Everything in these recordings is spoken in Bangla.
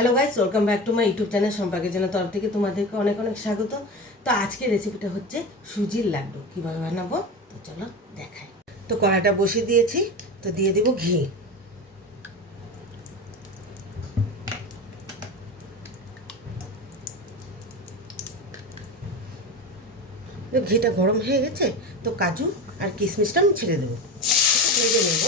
Hello guys, welcome back to my YouTube channel সম্পর্কের জন্য তরফ থেকে তোমাদেরকে অনেক অনেক স্বাগত। তো আজকের রেসিপিটা হচ্ছে সুজির লাড্ডু। কীভাবে বানাবো তো চলো দেখাই। তো কড়াইটা বসিয়ে দিয়েছি, তো দিয়ে দেবো ঘি। ঘিটা গরম হয়ে গেছে, তো কাজু আর কিশমিশটা আমি ছেড়ে দেবো, ভেজে নেব।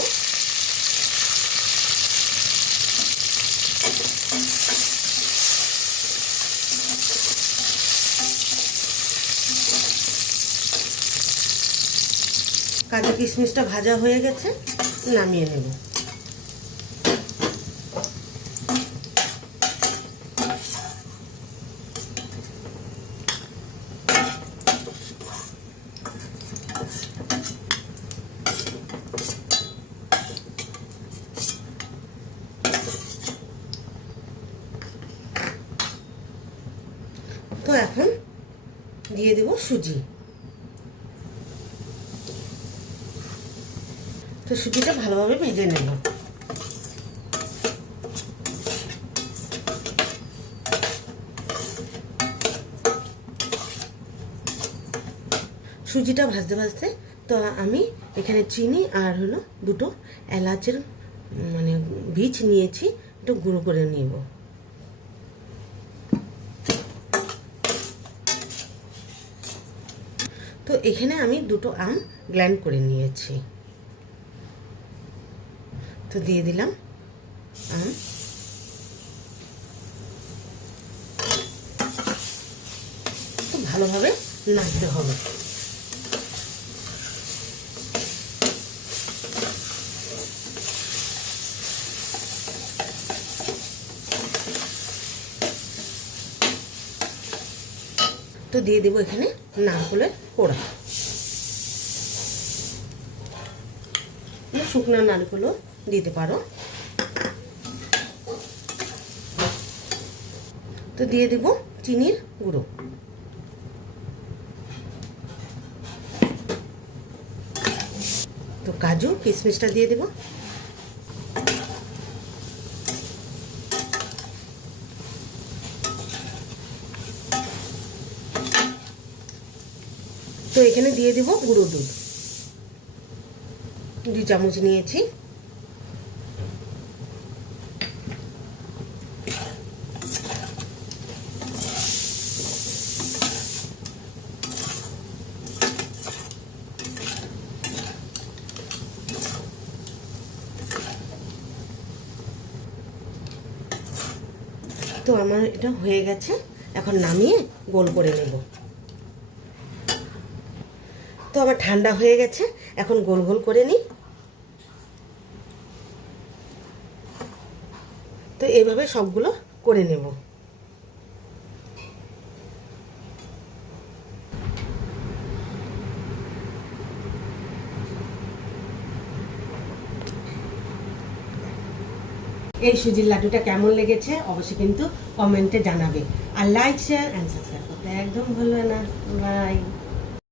কাজু কিশমিশটা ভাজা হয়ে গেছে, নামিয়ে নেব। তো এখন দিয়ে দেব সুজি। তো সুজিটা ভালোভাবে ভেজে নেব। সুজিটা ভাজতে ভাজতে তো আমি এখানে চিনি আর হলো দুটো এলাচের বীজ নিয়েছি, একটু গুঁড়ো করে নেব। তো এখানে আমি দুটো আম গ্রাইন্ড করে নিয়েছি, তো দিয়ে দিলাম আম। তো ভালোভাবে নাড়তে হবে। তো দিয়ে দেবো এখানে নারকেলের কোড়া, শুকনো নারকেলও দিতে পারো। তো দিয়ে দেবো চিনির গুঁড়ো। তো কাজু কিশমিশটা দিয়ে দেবো। তো এখানে দিয়ে দেব গুঁড়ো দুধ, 2 চামচ নিয়েছি। তো আমার এটা হয়ে গেছে, এখন নামিয়ে গোল করে নেব। তো আমার ঠান্ডা হয়ে গেছে, এখন গোল গোল করে নিই। তো এইভাবে সবগুলো করে নেব। এই সুজির লাড্ডুটা কেমন লেগেছে অবশ্যই কিন্তু কমেন্টে জানাবে, আর লাইক শেয়ার অ্যান্ড সাবস্ক্রাইব করতে একদম ভুলবে না। বাই।